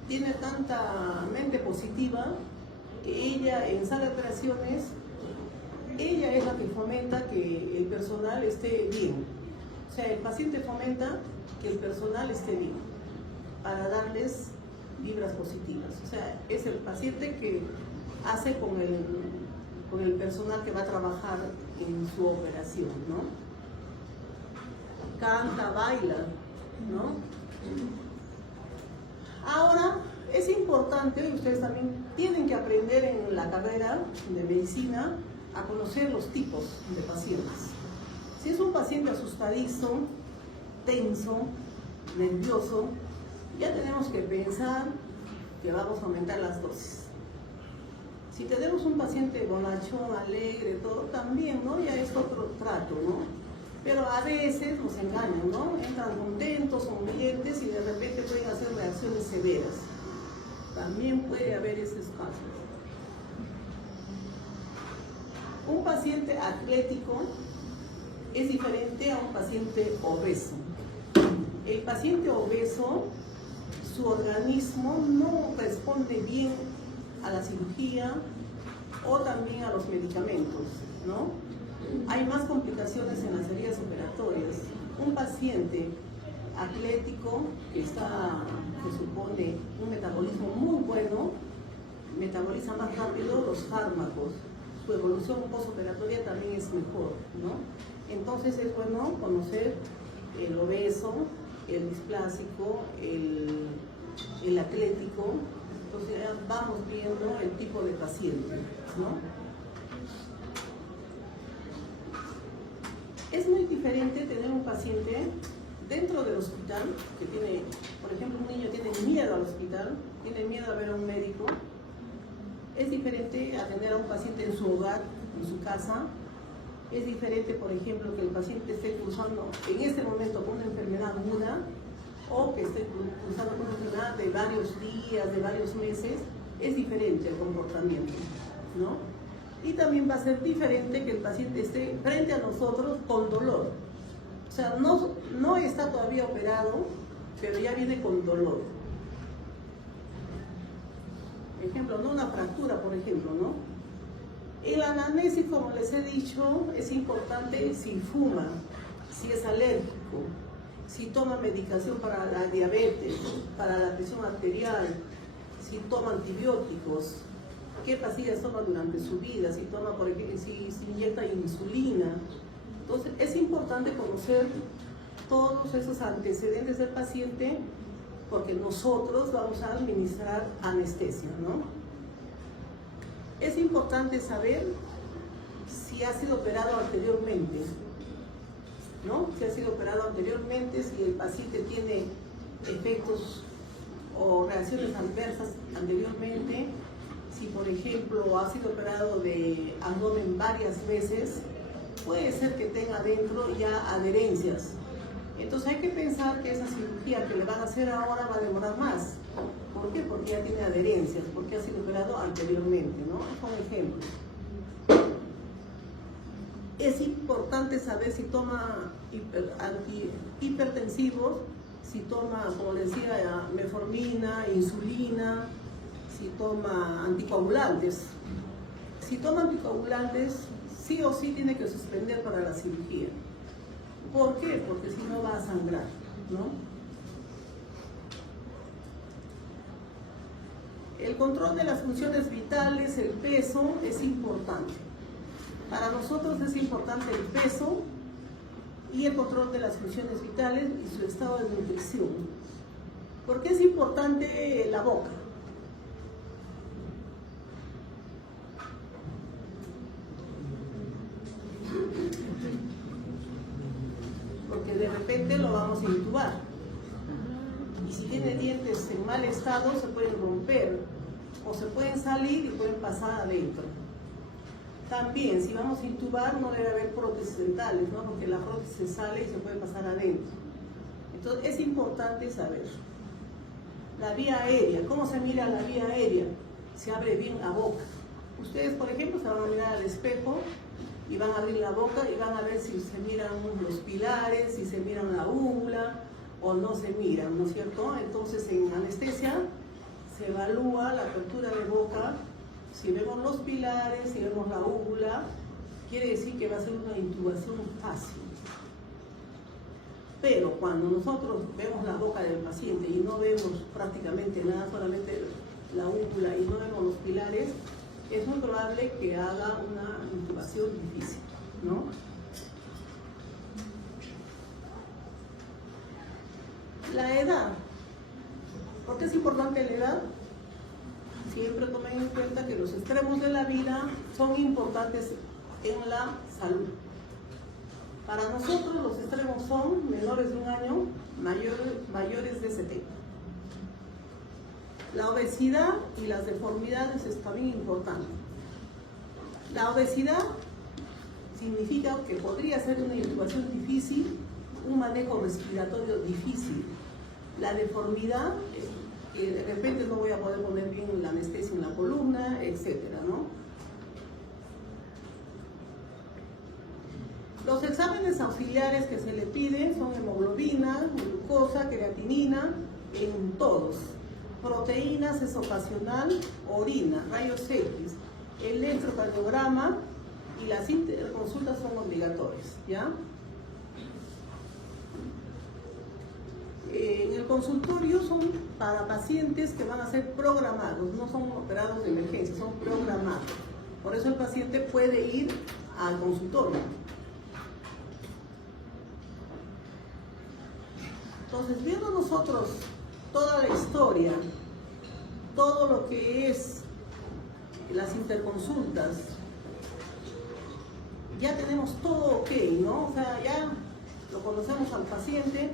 tiene tanta mente positiva, que ella en sala de operaciones, ella es la que fomenta que el personal esté bien. O sea, el paciente fomenta que el personal esté bien, para darles vibras positivas. O sea, es el paciente que hace con el personal que va a trabajar en su operación, ¿no? Canta, baila, ¿no? Ahora, es importante, y ustedes también tienen que aprender en la carrera de medicina a conocer los tipos de pacientes. Si es un paciente asustadizo, tenso, nervioso, ya tenemos que pensar que vamos a aumentar las dosis. Si tenemos un paciente bonachón, alegre, todo, también, ¿no? Ya es otro trato, ¿no? Pero a veces nos engañan, ¿no? Entran contentos, sonrientes y de repente pueden hacer reacciones severas. También puede haber esos casos. Un paciente atlético es diferente a un paciente obeso. El paciente obeso, su organismo no responde bien a la cirugía o también a los medicamentos, ¿no? Hay más complicaciones en las heridas operatorias. Un paciente atlético que supone un metabolismo muy bueno, metaboliza más rápido los fármacos, su evolución postoperatoria también es mejor, ¿no? Entonces es bueno conocer el obeso, el displásico, el atlético. Entonces ya vamos viendo el tipo de paciente, ¿no? Es muy diferente tener un paciente dentro del hospital, que tiene, por ejemplo, un niño tiene miedo al hospital, tiene miedo a ver a un médico. Es diferente a tener a un paciente en su hogar, en su casa. Es diferente, por ejemplo, que el paciente esté cursando en este momento con una enfermedad aguda o que esté cursando con una enfermedad de varios días, de varios meses. Es diferente el comportamiento, ¿no? Y también va a ser diferente que el paciente esté frente a nosotros con dolor. O sea, no está todavía operado, pero ya viene con dolor. Ejemplo, no una fractura, por ejemplo, ¿no? El anamnesis, como les he dicho, es importante si fuma, si es alérgico, si toma medicación para la diabetes, para la presión arterial, si toma antibióticos, qué pastillas toma durante su vida, si toma, por ejemplo, si inyecta insulina. Entonces, es importante conocer todos esos antecedentes del paciente, porque nosotros vamos a administrar anestesia, ¿no? Es importante saber si ha sido operado anteriormente, ¿no? Si ha sido operado anteriormente, si el paciente tiene efectos o reacciones adversas anteriormente, si por ejemplo ha sido operado de abdomen varias veces, puede ser que tenga dentro ya adherencias. Entonces hay que pensar que esa cirugía que le van a hacer ahora va a demorar más. ¿Por qué? Porque ya tiene adherencias, porque ha sido operado anteriormente, ¿no? Como ejemplo. Es importante saber si toma hipertensivos, si toma, como les decía, metformina, insulina, si toma anticoagulantes. Si toma anticoagulantes, sí o sí tiene que suspender para la cirugía. ¿Por qué? Porque si no va a sangrar, ¿no? El control de las funciones vitales, el peso, es importante. Para nosotros es importante el peso y el control de las funciones vitales y su estado de nutrición. ¿Por qué es importante la boca? de repente lo vamos a intubar. Y si tiene dientes en mal estado, se pueden romper o se pueden salir y pueden pasar adentro. También, si vamos a intubar, no debe haber prótesis dentales, ¿no? Porque la prótesis sale y se puede pasar adentro. Entonces, es importante saber. La vía aérea, ¿cómo se mira la vía aérea? Se abre bien la boca. Ustedes, por ejemplo, se van a mirar al espejo y van a abrir la boca y van a ver si se miran los pilares, si se miran la úvula o no se miran, ¿no es cierto? Entonces, en anestesia se evalúa la apertura de boca. Si vemos los pilares, si vemos la úvula, quiere decir que va a ser una intubación fácil. Pero cuando nosotros vemos la boca del paciente y no vemos prácticamente nada, solamente la úvula y no vemos los pilares, es muy probable que haga una intubación difícil, ¿no? La edad. ¿Por qué es importante la edad? Siempre tomen en cuenta que los extremos de la vida son importantes en la salud. Para nosotros los extremos son menores de 1 año, mayores de 70. La obesidad y las deformidades es también importante. La obesidad significa que podría ser una intubación difícil, un manejo respiratorio difícil. La deformidad, que de repente no voy a poder poner bien la anestesia en la columna, etcétera, ¿no? Los exámenes auxiliares que se le piden son hemoglobina, glucosa, creatinina, en todos. Proteínas es ocasional, orina, rayos X, electrocardiograma y las interconsultas son obligatorias, ¿ya? En el consultorio son para pacientes que van a ser programados, no son operados de emergencia, son programados. Por eso el paciente puede ir al consultorio. Entonces, viendo nosotros toda la historia, todo lo que es las interconsultas, ya tenemos todo ok, ¿no? O sea, ya lo conocemos al paciente,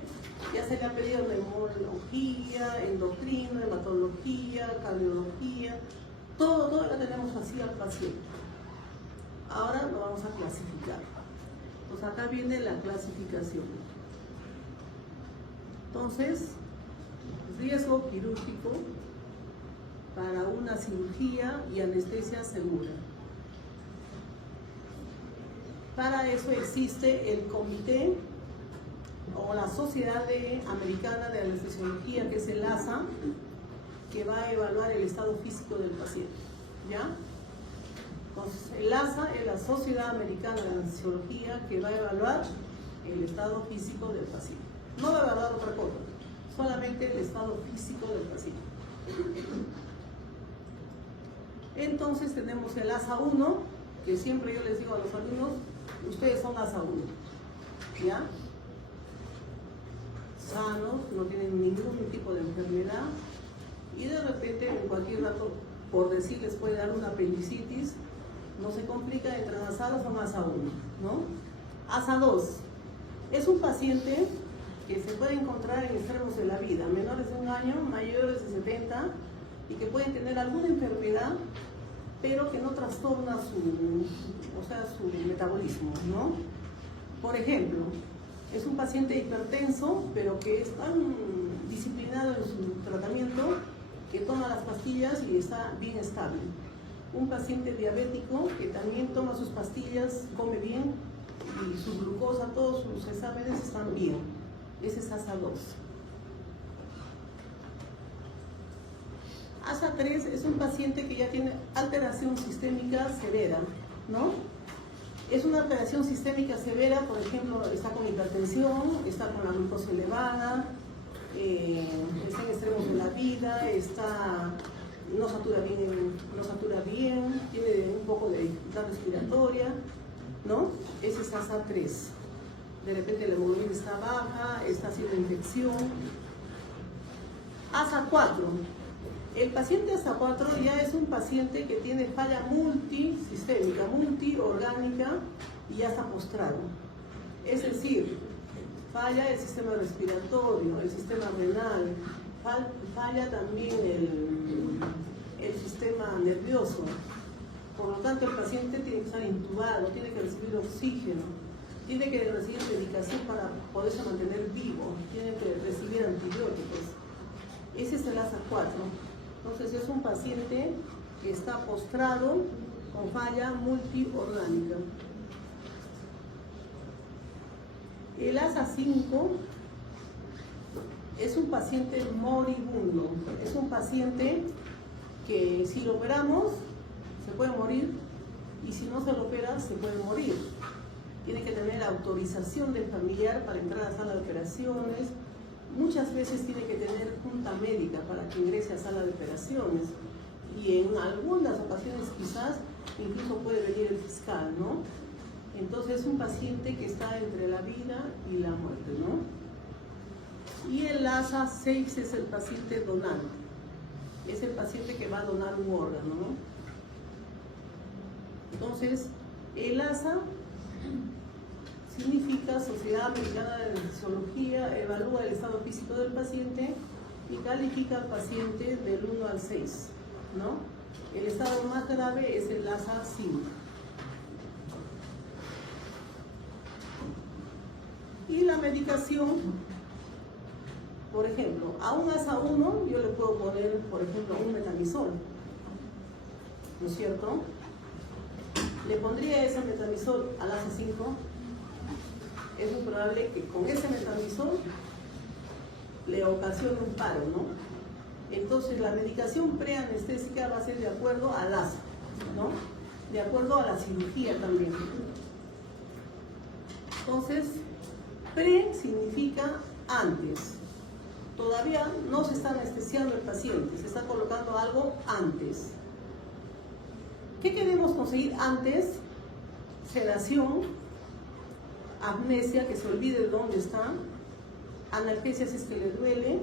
ya se le ha pedido neumología, endocrino, hematología, cardiología, todo lo tenemos así al paciente. Ahora lo vamos a clasificar. Pues acá viene la clasificación. Entonces, riesgo quirúrgico para una cirugía y anestesia segura. Para eso existe el comité o la Sociedad Americana de Anestesiología, que es el ASA, que va a evaluar el estado físico del paciente, ¿ya? Entonces, el ASA es la Sociedad Americana de Anestesiología que va a evaluar el estado físico del paciente. No va a evaluar otra cosa, solamente el estado físico del paciente. Entonces tenemos el ASA 1, que siempre yo les digo a los alumnos, ustedes son ASA 1, ¿ya? Sanos, no tienen ningún tipo de enfermedad y de repente en cualquier rato, por decir, les puede dar una apendicitis, no se complica, entran a sala, son ASA 1, ¿no? ASA 2 es un paciente que se puede encontrar en extremos de la vida, menores de 1 año, mayores de 70 y que pueden tener alguna enfermedad pero que no trastorna su metabolismo, ¿no? Por ejemplo, es un paciente hipertenso, pero que es tan disciplinado en su tratamiento que toma las pastillas y está bien estable. Un paciente diabético que también toma sus pastillas, come bien y su glucosa, todos sus exámenes están bien. Ese es ASA 2. ASA 3 es un paciente que ya tiene alteración sistémica severa, ¿no? Es una alteración sistémica severa, por ejemplo, está con hipertensión, está con la glucosa elevada, está en extremos de la vida, no satura bien, tiene un poco de dificultad respiratoria, ¿no? Ese es ASA 3. De repente la hemoglobina está baja, está haciendo infección. ASA 4. El paciente ASA 4 ya es un paciente que tiene falla multisistémica, multiorgánica y ya está postrado. Es decir, falla el sistema respiratorio, el sistema renal, falla también el sistema nervioso. Por lo tanto, el paciente tiene que estar intubado, tiene que recibir oxígeno, tiene que recibir medicación para poderse mantener vivo, tiene que recibir antibióticos. Ese es el ASA 4. Entonces, es un paciente que está postrado con falla multiorgánica. El ASA 5 es un paciente moribundo, es un paciente que si lo operamos se puede morir y si no se lo opera se puede morir. Tiene que tener autorización del familiar para entrar a la sala de operaciones. Muchas veces tiene que tener junta médica para que ingrese a sala de operaciones y en algunas ocasiones quizás incluso puede venir el fiscal, ¿no? Entonces es un paciente que está entre la vida y la muerte, ¿no? Y el ASA 6 es el paciente donante, es el paciente que va a donar un órgano, ¿no? Entonces, el ASA significa Sociedad Americana de Anestesiología, evalúa el estado físico del paciente y califica al paciente del 1 al 6, ¿no? El estado más grave es el ASA 5. Y la medicación, por ejemplo, a un ASA 1 yo le puedo poner, por ejemplo, un metamizol, ¿no es cierto? Le pondría ese metamizol al ASA 5. Es muy probable que con ese metamizol le ocasione un paro, ¿no? Entonces la medicación preanestésica va a ser de acuerdo al ASA, ¿no? De acuerdo a la cirugía también. Entonces, pre significa antes. Todavía no se está anestesiando el paciente, se está colocando algo antes. ¿Qué queremos conseguir antes? Sedación, amnesia, que se olvide de dónde está, analgesia si es que le duele,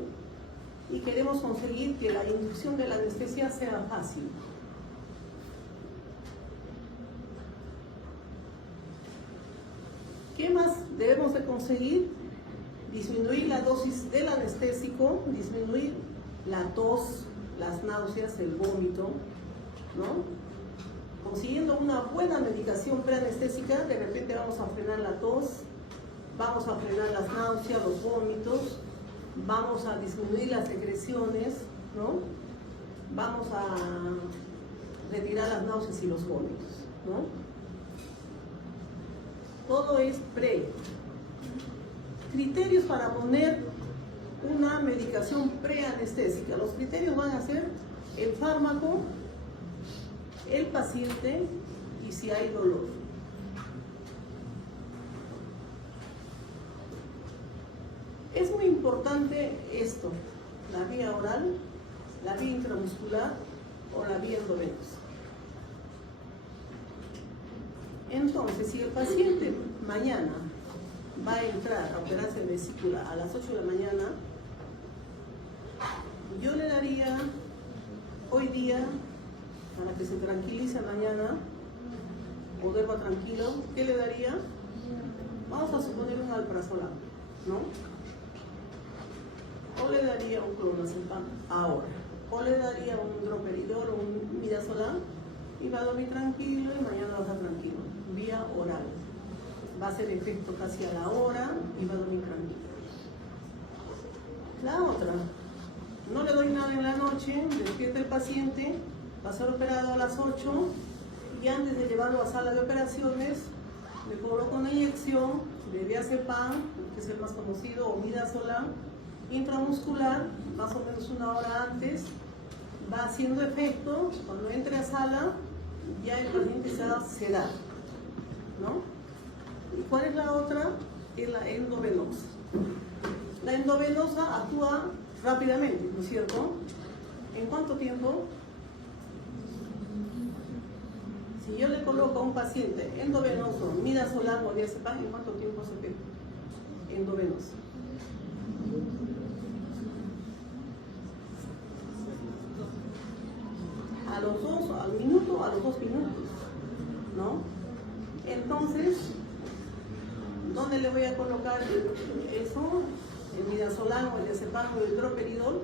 y queremos conseguir que la inducción de la anestesia sea fácil. ¿Qué más debemos de conseguir? Disminuir la dosis del anestésico, disminuir la tos, las náuseas, el vómito, ¿no? Consiguiendo una buena medicación preanestésica, de repente vamos a frenar la tos, vamos a frenar las náuseas, los vómitos, vamos a disminuir las secreciones, ¿no? Vamos a retirar las náuseas y los vómitos, ¿no? Todo es pre. Criterios para poner una medicación preanestésica. Los criterios van a ser el fármaco, el paciente y si hay dolor. Es muy importante esto, la vía oral, la vía intramuscular o la vía endovenosa. Entonces, si el paciente mañana va a entrar a operarse de vesícula a las 8 de la mañana, yo le daría hoy día, para que se tranquilice mañana o duerma tranquilo, ¿qué le daría? Vamos a suponer un alprazolam, ¿no? O le daría un clonazepam ahora, o le daría un droperidol o un midazolam y va a dormir tranquilo y mañana va a estar tranquilo, vía oral. Va a hacer efecto casi a la hora y va a dormir tranquilo. La otra, no le doy nada en la noche, despierta el paciente, va a ser operado a las 8 y antes de llevarlo a sala de operaciones le coloco una inyección de diazepam, que es el más conocido, o midazolam, intramuscular, más o menos una hora antes, va haciendo efecto. Cuando entre a sala ya el paciente se va a sedar, ¿no? ¿Y cuál es la otra? Es la endovenosa. La endovenosa actúa rápidamente, ¿no es cierto? ¿En cuánto tiempo? Si yo le coloco a un paciente endovenoso, midazolam o diazepam, ¿en cuánto tiempo se pega? Endovenoso. A los 2, al minuto, a los 2 minutos, ¿no? Entonces, ¿Dónde le voy a colocar eso? El midazolam o el diazepam o el droperidol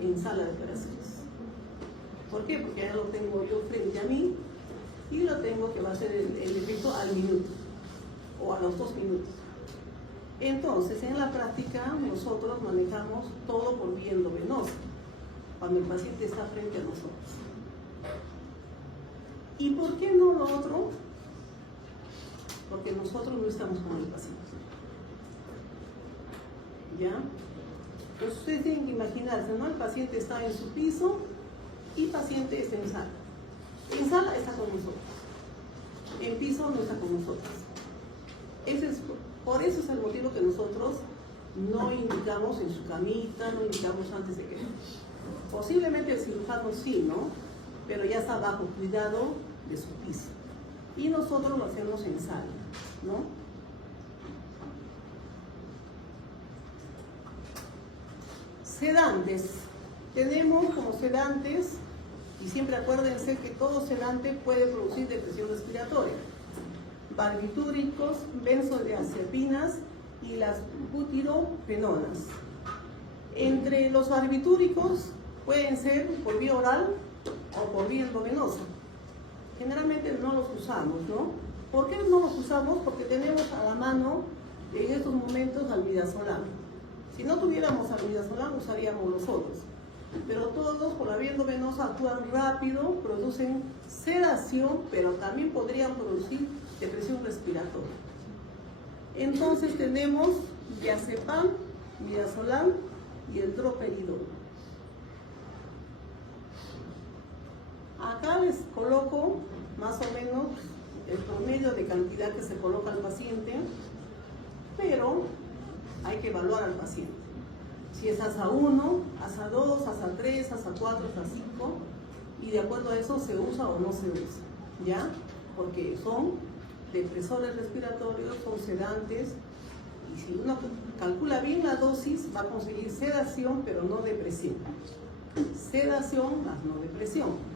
en sala de operaciones. ¿Por qué? Porque ya lo tengo yo frente a mí y lo tengo que va a hacer el efecto al minuto o a los 2 minutos. Entonces, en la práctica nosotros manejamos todo por vía endovenosa, cuando el paciente está frente a nosotros. ¿Y por qué no lo otro? Porque nosotros no estamos con el paciente. ¿Ya? Entonces ustedes tienen que imaginarse, ¿no? El paciente está en su piso y el paciente está en sala. En sala está con nosotros. En piso no está con nosotros. Por eso es el motivo que nosotros no indicamos en su camita, no indicamos antes de que... Posiblemente el cirujano sí, ¿no? Pero ya está bajo cuidado de su piso. Y nosotros lo hacemos en sala, ¿no? Sedantes. Tenemos como sedantes, y siempre acuérdense que todo sedante puede producir depresión respiratoria. Barbitúricos, benzodiazepinas y las butirofenonas. Entre los barbitúricos pueden ser por vía oral o por vía endovenosa. Generalmente no los usamos, ¿no? ¿Por qué no los usamos? Porque tenemos a la mano en estos momentos al midazolam. Si no tuviéramos al midazolam, usaríamos los otros. Pero todos por la vía endovenosa actúan rápido, producen sedación, pero también podrían producir depresión respiratoria. Entonces tenemos diazepam, midazolam y el droperidol. Acá les coloco más o menos el promedio de cantidad que se coloca al paciente, pero hay que evaluar al paciente. Si es ASA 1, ASA 2, ASA 3, ASA 4, ASA 5, y de acuerdo a eso se usa o no se usa, ¿ya? Porque son depresores respiratorios, son sedantes, y si uno calcula bien la dosis, va a conseguir sedación, pero no depresión. Sedación más no depresión.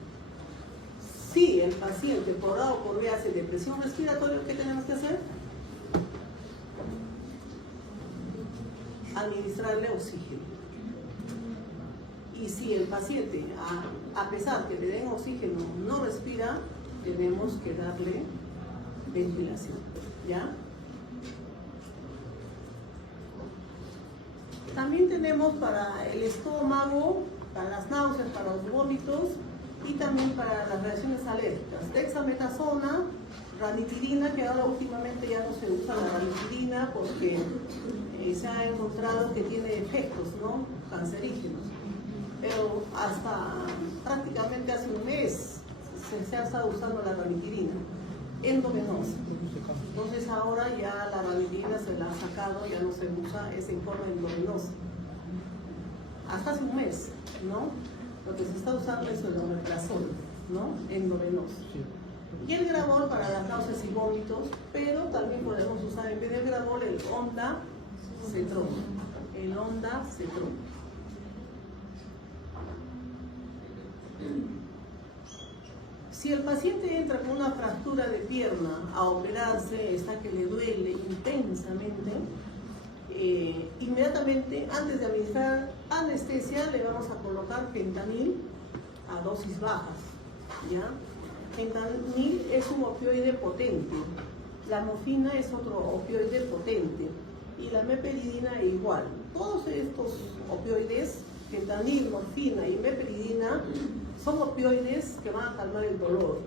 Si el paciente por A o por B hace depresión respiratoria, ¿qué tenemos que hacer? Administrarle oxígeno. Y si el paciente, a pesar que le den oxígeno, no respira, tenemos que darle ventilación, ¿ya? También tenemos para el estómago, para las náuseas, para los vómitos y también para las reacciones alérgicas. Dexametasona, ranitidina, que ahora últimamente ya no se usa la ranitidina porque se ha encontrado que tiene efectos, ¿no?, cancerígenos. Pero hasta prácticamente hace un mes se ha estado usando la ranitidina endovenosa. Entonces ahora ya la ranitidina se la ha sacado, ya no se usa ese informe endovenoso. Hasta hace un mes, ¿no? Lo que se está usando es el omeprazol, ¿no?, endovenoso. Y el Gravol para las náuseas y vómitos, pero también podemos usar en vez del Gravol el ondansetron. El ondansetron. Si el paciente entra con una fractura de pierna a operarse, está que le duele intensamente, inmediatamente antes de administrar anestesia le vamos a colocar fentanil a dosis bajas, ¿ya? Fentanil es un opioide potente, la morfina es otro opioide potente y la meperidina igual. Todos estos opioides, fentanil, morfina y meperidina, son opioides que van a calmar el dolor,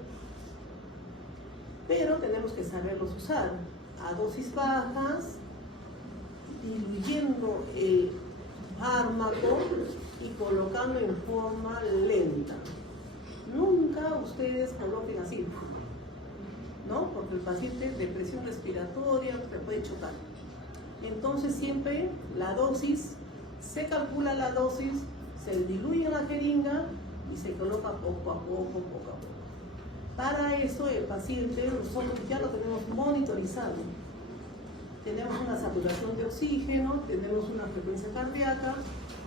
pero tenemos que saberlos usar a dosis bajas, diluyendo el fármaco y colocando en forma lenta. Nunca ustedes coloquen así, ¿no? Porque el paciente depresión respiratoria se puede chocar. Entonces siempre la dosis, se calcula la dosis, se diluye en la jeringa y se coloca poco a poco. Para eso el paciente, nosotros ya lo tenemos monitorizado. Tenemos una saturación de oxígeno, tenemos una frecuencia cardíaca,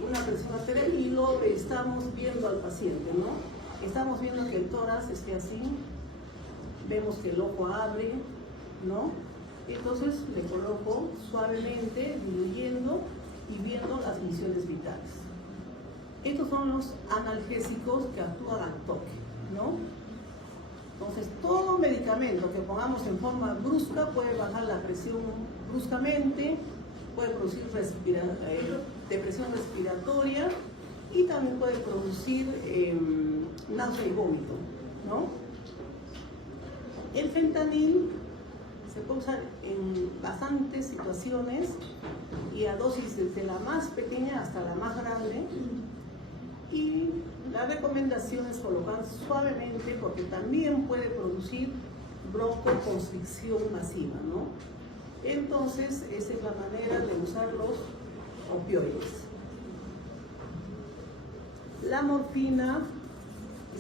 una presión arterial y lo estamos viendo al paciente, ¿no? Estamos viendo que el tórax esté así, vemos que el ojo abre, ¿no? Entonces le coloco suavemente, diluyendo y viendo las funciones vitales. Estos son los analgésicos que actúan al toque, ¿no? Entonces, todo medicamento que pongamos en forma brusca puede bajar la presión bruscamente, puede producir depresión respiratoria y también puede producir náusea y vómito, ¿no? El fentanil se puede usar en bastantes situaciones y a dosis desde la más pequeña hasta la más grande. Y la recomendación es colocar suavemente porque también puede producir broncoconstricción masiva, ¿no? Entonces, esa es la manera de usar los opioides. La morfina,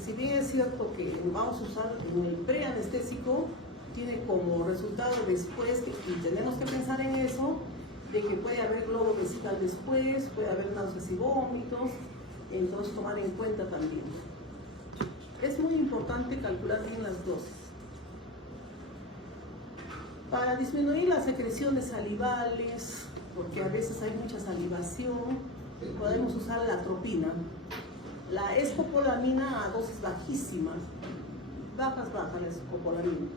si bien es cierto que vamos a usar en el preanestésico, tiene como resultado después, y tenemos que pensar en eso, de que puede haber globo vesical después, puede haber náuseas y vómitos, entonces tomar en cuenta también. Es muy importante calcular bien las dosis. Para disminuir las secreciones salivales, porque a veces hay mucha salivación, podemos usar la atropina. La escopolamina a dosis bajísimas, bajas la escopolamina.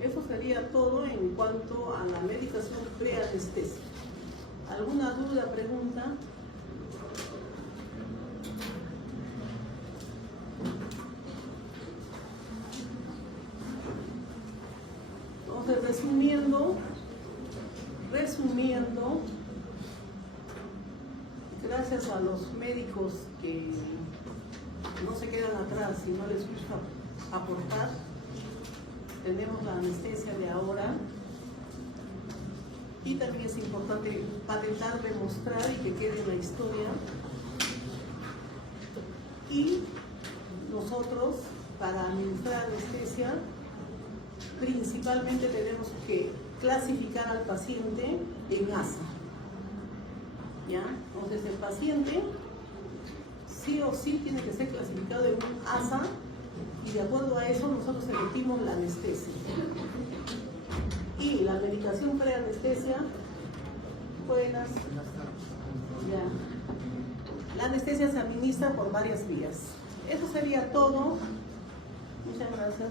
Eso sería todo en cuanto a la medicación preanestésica. ¿Alguna duda, pregunta? Entonces, resumiendo, gracias a los médicos que no se quedan atrás y no les gusta aportar, tenemos la anestesia de ahora. Y también es importante patentar, demostrar y que quede en la historia. Y nosotros, para administrar anestesia, principalmente tenemos que clasificar al paciente en ASA. ¿Ya? Entonces el paciente sí o sí tiene que ser clasificado en un ASA y de acuerdo a eso nosotros emitimos la anestesia. Y la medicación preanestesia, buenas. Ya. La anestesia se administra por varias vías. Eso sería todo. Muchas gracias.